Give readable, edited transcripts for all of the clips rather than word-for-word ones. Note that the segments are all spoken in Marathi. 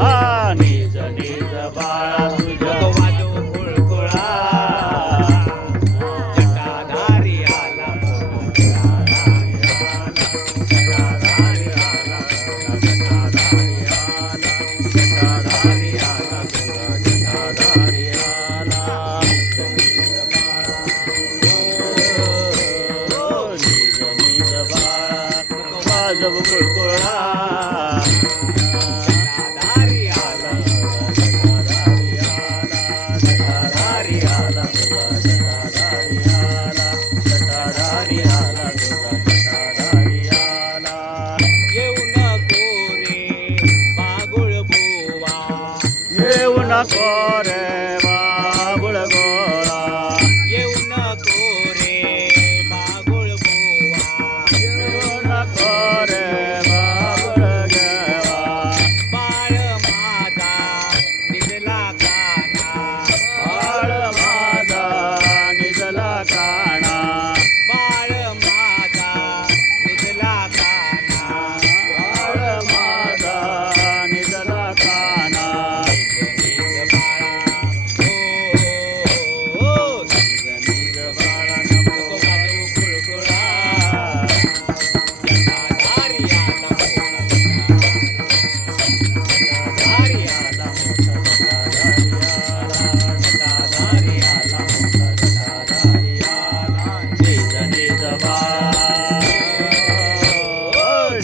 हा निज निज बाळा तुझ्या वाजो कुळकुळा जटाधारी आला वाजव कुळकुळा येऊ नको रे बाबुळ गोळा येऊ नको रे बागुळ बुवा येऊ नको रे बाबुळ गेवा बाळ माझा निजला काना बाळ माझा निजला काणा बाळ माझा निजला काना बाळ माझा निजला काणा निज बाळा निज बाळा नको वाजू कुळकुळा जटाधारी आला जटाधारी आला जटाधारी आला निज निज बाळा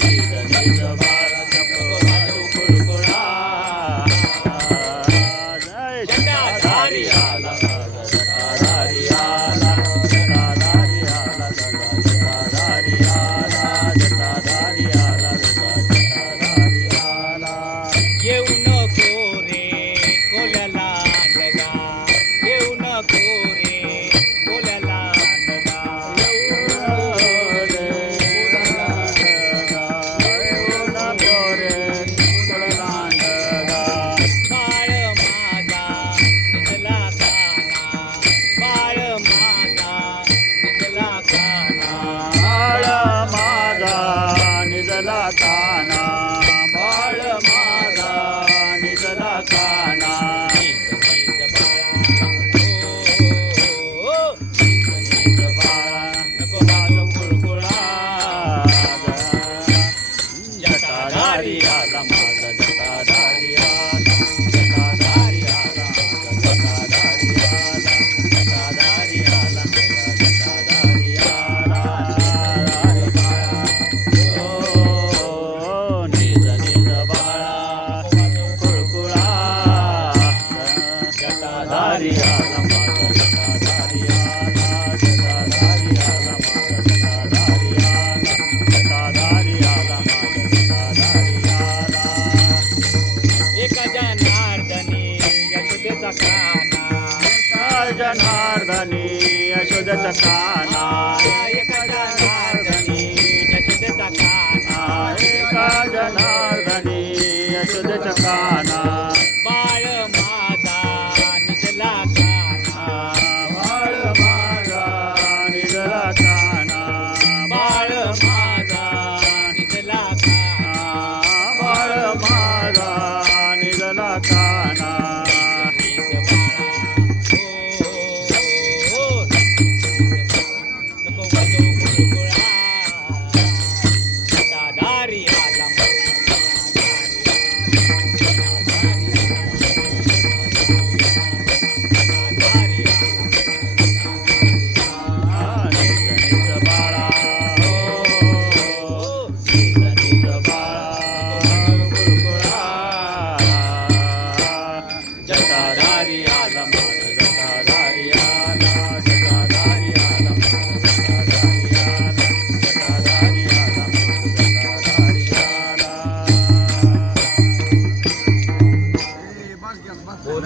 निज निज बाळा नको वाजू कुळकुळा जय जटाधारी आला जटाधारी आला जटाधारी आला जटाधारी आला जटाधारी आला जटाधारी आला येऊ नको रे कोल्याला अंडगा येऊ नको रे कोल्याला अंडगा बाळ माझा निजला काना बाळ माझा निजला काना बाळ माझा निजला काना बाळ माझा निजला काना निज बाळा निज बाळा नको वाजव कुळकुळा जटाधारी आला माझा जटाधारी आला जटाधारी आला जटाधारी आला जटाधारी आला जटाधारी आला रे बाळा ओ निज निज बाळा कुळकुळा जटाधारी आला माझा जटाधारी आला जटाधारी आला माझा जटाधारी आला जटाधारी आला माझा जटाधारी आला एक जनार्दनी यशोदेचा काना जनार्दनी यशोदेचा काना एक जनार्दनी यशोदेचा काना एका जनार्दनी यशोदेचा काना